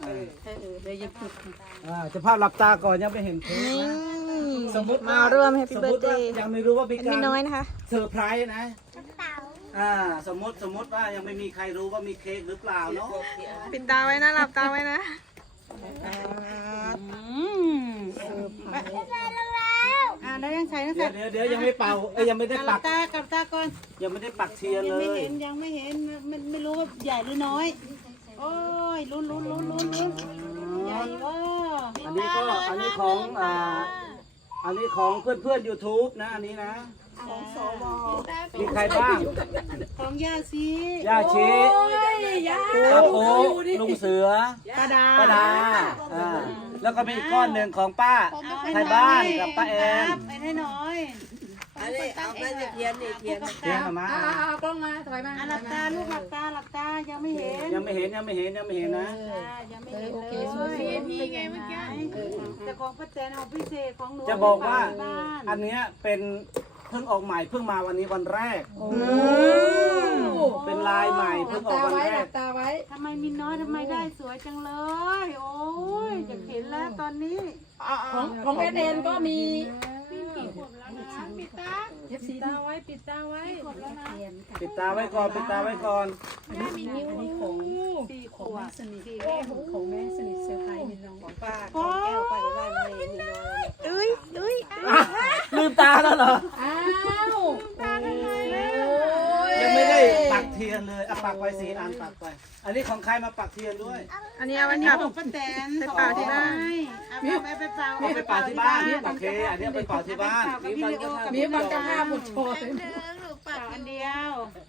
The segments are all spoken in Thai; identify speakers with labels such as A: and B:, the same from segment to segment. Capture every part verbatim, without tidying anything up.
A: เดี๋ยวยังจุด
B: อ่าจะภาพหลับตาก่อนยังไม่เห็นเค้กนะสมมติ
C: มาร่วม Happy
B: สมมติว่า
C: Birthday
B: ยังไม่รู้ว่ามี
C: แอด
B: กา
C: มิ
B: ร
C: นน้อยนะคะ
B: เซอร์ไพรส์นะอ่าสมมติสมมติว่ายังไม่มีใครรู้ว่ามีเค้กหรือเปล่าเนาะ
C: ปิดตาไว้นะหลับตาไว้นะ
A: อ่าแล้วยังใช้นะ
B: เดี๋ยวเดี๋ยวเดี๋ยวยังไม่เป่าเอ้ยยังไม่ได้
A: หลั
B: ปั
A: บ
B: ก
A: ตากับตาก่อน
B: ยังไม่ได้ปักเทียน
A: ยัง
B: เล
A: ไม่
B: ย
A: เห็นยังไม่เห็นไม่ไม่รู้ว่าใหญ่หรือน้อยโอ้ยลุ้นลุ้นลุ้นลุ้นลุ้นใหญ่ว่า
B: อันนี้ก็อันนี้ของอ่าอันนี้ของเพื่อนเพื่อนยูทูบนะอันนี้นะ
A: ของสว
B: มีใครบ้าง
A: ของย่าซี
B: ย่าชีตาโป๊ลุงเสือ
A: ป้าดา
B: ป้าดาอ่าแล้วก็มีอีกก้อนหนึ่งของป้าไทยบ้านกับป้าแอน
A: ไปให้น้อย
D: อันนี้เอาไปเทียนนี่เทียน
B: เทียนมา
A: เอากล้องมาถอยมาหลับตาลูกหลับตาหลับตายังไม่เห็น
B: ยังไม่เห็นยังไม่เห็นยังไม่เห็นนะ
A: ยังไม่เห็นเลยพี่ไงเมื่อกี้แต่ของป้าแจนเอาพิเศษของหนู
B: จะบอกว่า
A: บ้าน
B: อันเนี้ยเป็นเพิ่งออกใหม่เพิ่งมาวันนี้วันแรกเป็นลายใหม่เพิ่งออกวันแรก
A: ตาไว้ทำไมมินน้อยทำไมได้สวยจังเลยโอ้ยจะเห็นแล้วตอนนี้
E: ของของเอเดนก็มี
A: ปิดตา
E: ปิดตาไว้ปิดตาไว้
B: ปิดตาไว้ก่อนปิดตาไว้ก่อน
E: อันนี้ของ
A: สี่ขวบ
E: สนิทของแม่สนิทเซอร์ไพรส์มินน้องของป้า
A: โอ้
D: แก้วไปบ้านเลยมีน้อย
C: อุ้ยอุ้ย
B: ลืมตาแล้วเหรอ
E: อ้าวตาทำไม
B: ยังไม่ได้ปักเทียนเลยอ่ะปักไปสีอันปักไป อันนี้ของใครมาปักเทียนด้วย
C: อันนี้เอาไว้
A: อันนี้
C: กับ
A: ของป้าแตน
C: ไปเป่าที่บ้าน
A: เอาไปไปเป่า
B: เอาไปเป่าที่บ้านโอเคอันนี้เอาไปเป่าที่บ้าน
A: กับพี่ลิโอกับ
E: มี
A: พี่
E: บาง
A: ลิโอ
E: จะห้าหมดโชว์
A: เป่าอันเดียว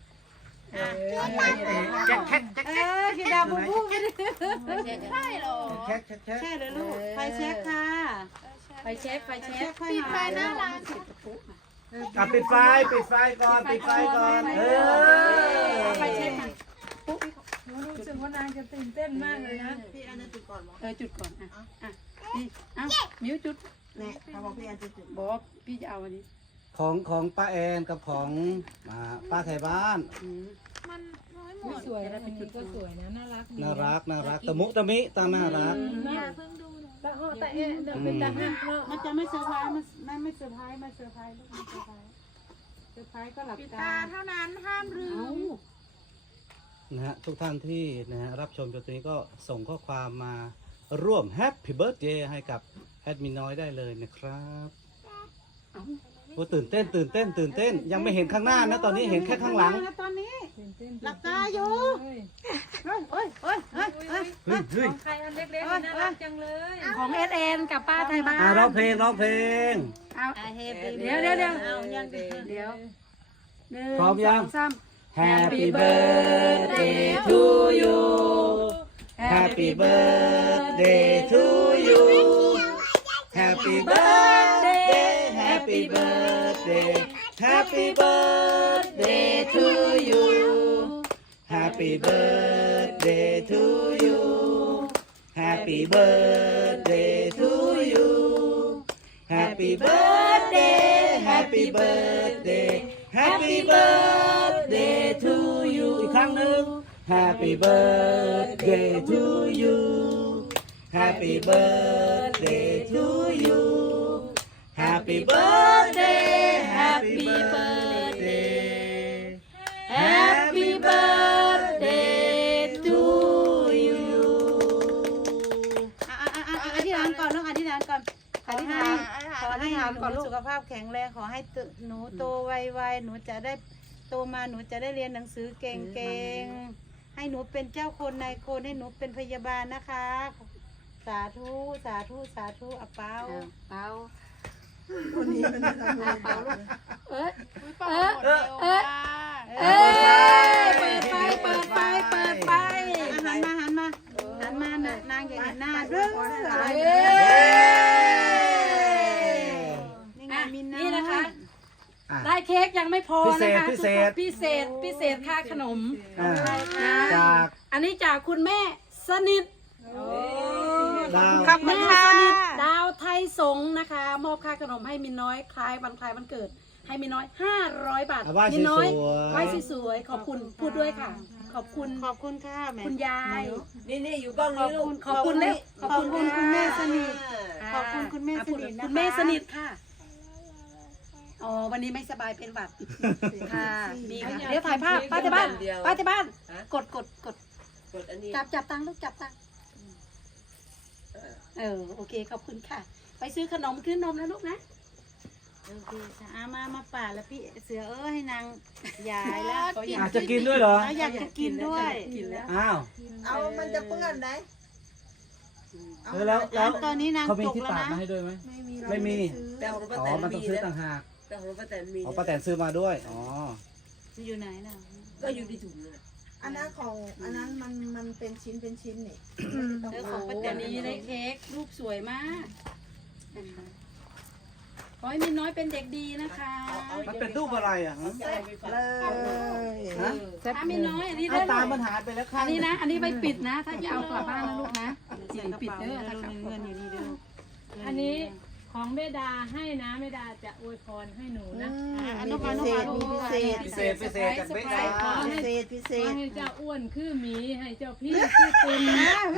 B: แจ็คแคท
A: เออกินดาวบูบูไม่ได้
D: ใช่หรอ
B: แคทแคทแคท
A: ใช่เลยลูกไฟเช็คค่ะ
E: ไฟเช็คไฟเช็ค
A: ปิดไฟหน้าร้าน
B: อ่ะปิดไฟปิดไฟก่อนปิดไฟก่อนเออ
E: ไฟเช็ครู้สึกว่านางจะตื่นเต้นมากเลยนะ
D: พี่อันนั้นจุดก่อนมั้ง
A: เออจุดก่อนอ่ะอ่ะนี่อ่ะมิ้วจุด
D: เนี่ยเขาบอกพี่อันจะจุด
A: บอกพี่จะเอาอันนี้
B: ของของป้าแอนกับของอ่าป้าไทยบ้าน
E: สวยแล้วอันนี้ก็สวยนะน่ารักดี
B: น่ารักน่ารักตะมุตะมิตาน่ารัก
E: ตาอ้อตาเอ๊ะเป็นตาหักเนาะ
A: มันจะไม่เซอร์ไพรส์มันไม่ไม่เซอร์ไพรส์มาเซอร์ไพรส์ลูกไม่เซอร์ไพรส์เซอร์ไพรส์ก็หลับตาเท่านั้นห้ามลืม
B: นะฮะทุกท่านที่นะฮะรับชมจนตรงนี้ก็ส่งข้อความมาร่วม Happy Birthday ให้กับแอดมินน้อยได้เลยนะครับโอ้ตื่นเต้นตื่นเต้นตื่นเต้นยังไม่เห็นข้างหน้านะตอนนี้เห็นแค่ข้างหลัง
A: ตอนนี้
E: ตื่นเต้น
A: หลับตาอยู่
E: เฮ้ย
A: เฮ้ยเฮ้ยเฮ้ยเฮ้ยเฮ้ย
B: เฮ้ยเฮ้ย
E: ใครอันเล็กๆน่ารักจังเลย
A: ของเอสเอ็นกับป้าไทยบ้าน
B: อ่าร้องเพลงร้องเพลง
A: เอา
D: เฮปปี้
A: เดี๋ยวเดี๋ยวเดี๋ยว
D: เอายัง
A: เดี๋ยวหนึ่ง
B: พร้อมยัง
A: สองสาม
B: Happy birthday to you Happy birthday to you Happy birthday Happy birthday Happy birthday to you Happy birthday to you Happy birthday to you Happy birthday Happy birthday Happy birthday to you อีกครั้งหนึ่ง Happy birthday to you Happy birthday to you Happy birthday Happy birthday Happy birthday to you อ่ะอ่ะอ่ะอธิษฐานก่อนลูกอธิษฐานก่อนอธิษฐานขอให้หนูสุขภาพแข็งแรงขอให้หนูโตไวๆหนูจะได้โตมาหนูจะได้เรียนหนังสือเก่งๆให้หนูเป็นเจ้าคนนายคนให้หนูเป็นพยาบาลนะคะสาธุสาธุสาธุอ่ะเปาเปาคนนี้มันเปาลูกเอ้ยเอ้ยเอ้ยเอ้ยเปิดไฟเปิดไฟเปิดไฟหันมาหันมาหันมาน่ะนางอย่าเห็นหน้าเด้อนี่ไงมิน
E: นี่นะคะ
B: อ่ะ
E: ได้เค้กยังไม่พอนะคะ
B: พิเศษ
E: พิเศษพิเศษค่าขนม
B: อ่า
E: นะ
B: จาก
E: อันนี้จากคุณแม่สนิท
B: ดาว
C: ขอบคุณค่ะ
E: แม่สนิทดาวไทยสงฆ์นะคะ มอบค่าขนมให้มินน้อยคล้ายวันคล้ายวันเกิด ให้มินน้อยห้าร้อยบาท
B: อ่ะไหว้
E: มินน้อย
B: สวยๆ
E: ไหว้สวยๆขอบคุณพูดด้วยค่ะ
A: ค
E: ขอบคุณ
B: ขอบคุณค่ะแม่
E: คุณยาย
D: นี่นี่อยู่กล้องนี้ลูก
E: ขอบคุณแล้ว
B: ขอบคุณคุณแม่สนิท ขอบคุณคุณแม่สนิทนะคะ
E: คุณแม่สนิทค่ะอ๋อวันนี้ไม่สบายเป็นหวัดค่ะมีค่ะเดี๋ยวถ่ายภาพป้าที่บ้านป้าที่บ้านกดกดกด
D: กดอันนี้
E: จับจับตังค์ลูกจับตังค์เออโอเคขอบคุณค่ะ ไปซื้อขนมซื้อนมนะลูกนะ
B: โอเคค่ะเอามามาป่าแล้วพี่เสือเออให้นางยายแล้ว
F: อาจจะกินด้วยเหรอ
B: เขาอยากจะกินด้วย
E: กินแล้ว
F: อ้าว
D: เอามันจะเปื้อนไหม
F: เออแล้วแล้ว
B: ตอนนี้นาง
F: เขามี
B: จก
F: ที่
B: แล้ว
F: ตาก
B: นะ
F: มาให้ด้วยไหม
D: ไม่มี
F: ไม่มี
D: แต่ของป้า
F: อ๋
D: แต
F: อน มันต้อง
D: มี
F: ซื้อ
D: นะ
F: ต่างหาก
D: แต่ของป้าแตนมี
F: อ๋อป้าแตนซื้อมาด้วย อ๋อ
B: อยู่ไหนน่ะ
D: ก็อยู่ในถุงเลยอันนั้นของอันนั้นมันมันเป็นชิ้นเป็นชิ้นนี่
B: เออของป้าแต
E: วัน นนี้ได้เค้กรูปสวยมากนะคะขอให้มินน้อยเป็นเด็กดีนะคะ
F: มันเป็นรูปอะไรอ่ะฮะ
D: เลย
F: ฮะ
E: ถ้ามินน้อยอันนี้
F: เอา
E: ได้
F: ตามันหายไปแล้วค่ะ
E: อันนี้นะ อันนี้ไปปิดนะ ถ้าจะเอากลับบ้านนะลูกนะอย่าปิดเด้อถ้ากลับ
B: เงินอยู่นี่เด้อ
A: อันนี้ของแม่ดาให้นะแม่ดาจะอวยพรให้หนูนะ
B: อนุบาลอนุบาล
D: มีพิเศษ
F: พิเศษพิเศษจากเบดา
D: พิเศษพิเศ
A: ขอ
D: ษ
A: ให้เจ้าอ้วนคือหมีให้เจ้าพี่คือตุน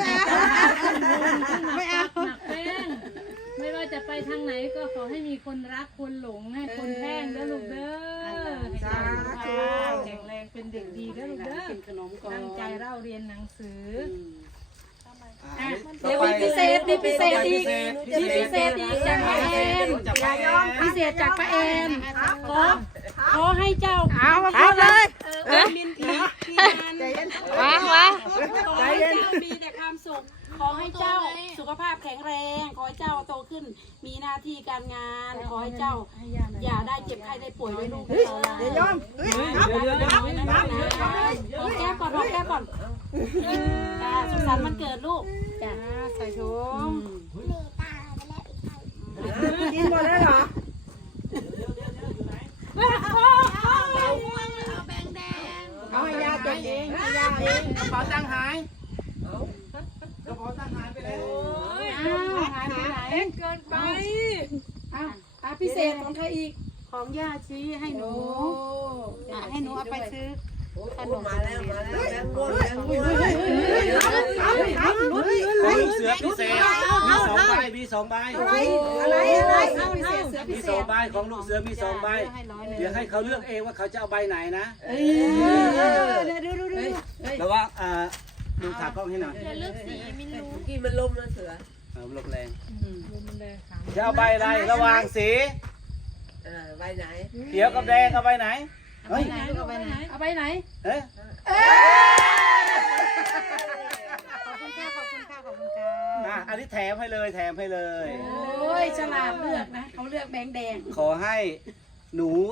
A: ไม่เอาหนักแป้งไม่ว่าจะไปทางไหนก็ขอให้มีคนรักคนหลงให้คนแพงเด้อลูกเด้อให้เจ้าสุขภาพแข็งแรงเป็นเด็กดีเด้อลูกเด้อ
E: กินขนมก่อน
A: ตั้งใจเล่าเรียนหนังสือ
F: อ่ะ
E: เดี๋ยวมีพิเศษมีพิเศษอีกมีพิเศษอีกจากป้าแอน
F: จากป้าแอน
E: พิเศษจากป้าแอนขอขอให้เจ้า
C: เอามาพูดเลย
E: เออมินพีพีนัน
C: วางวาง
E: ขอให้เจ้ามีแต่ความสุข ขอให้เจ้าสุขภาพแข็งแรง ขอให้เจ้าโตขึ้น มีหน้าที่การงาน ขอให้เจ้า อย่าได้เจ็บไข้ได้ป่วยด้วยลูกเรานะ
F: เดี๋ยวเดี๋ยวเดี๋ยว
E: ขอแก้มก่อนขอแก้มก่อนจ้าสุขสันต์วันเกิดลูกจ้าใส่ถุง
D: กินหมดแล้วเหรอ
B: เอาให้ยาตัวเองให้ยาเอง
F: กระเป๋าตังค์หายกระเป๋าตังค์หายไปแล้ว
E: อ้าวหายไปไหน
A: เกินไป
E: อ้าวอ่ะพิเศษของใครอีก
B: ของย่าชี้ให้หนูอ่ะให้หนูเอาไปซื้อ
D: ขนมมาแล้วมาแล้วแบงค์ม้วนแบงค์ม้วน
F: ลูกเสือพิเศษ มีสองใบ มีสองใบ
D: อะไรอะไรอะไร
E: เอาพิเศษเสือพิ
F: มี
E: เศ
F: สอง
E: ษ
F: ใบของลูกเสือมีสองใบ เดี๋ยวให้เขาเลือกเองว่าเขาจะเอาใบไหนนะ
E: เอ้ยเดี๋ยวดูดูดู
F: แต่ว่าอ่าดูขากล้องให้หน่อย
D: กินมันลมนะเสือ
F: เออลมแรง จะเอาใบอะไร ระหว่างสี
D: เออใบไหน
F: เขียวกับแดงเอาใบไหน เฮ้ย
B: ไหนลูกเอาไปไหน
E: เอาไปไหน
F: เอ๊ะ
B: ขอบคุณค่ะขอบคุณค่ะขอบคุณค่ะ
F: อ่ะอันนี้แถมให้เลย แถมให้เลย
E: โอ้ยฉลาดเลือกนะ เขาเลือกแบงค์แดง
F: ขอให้หนู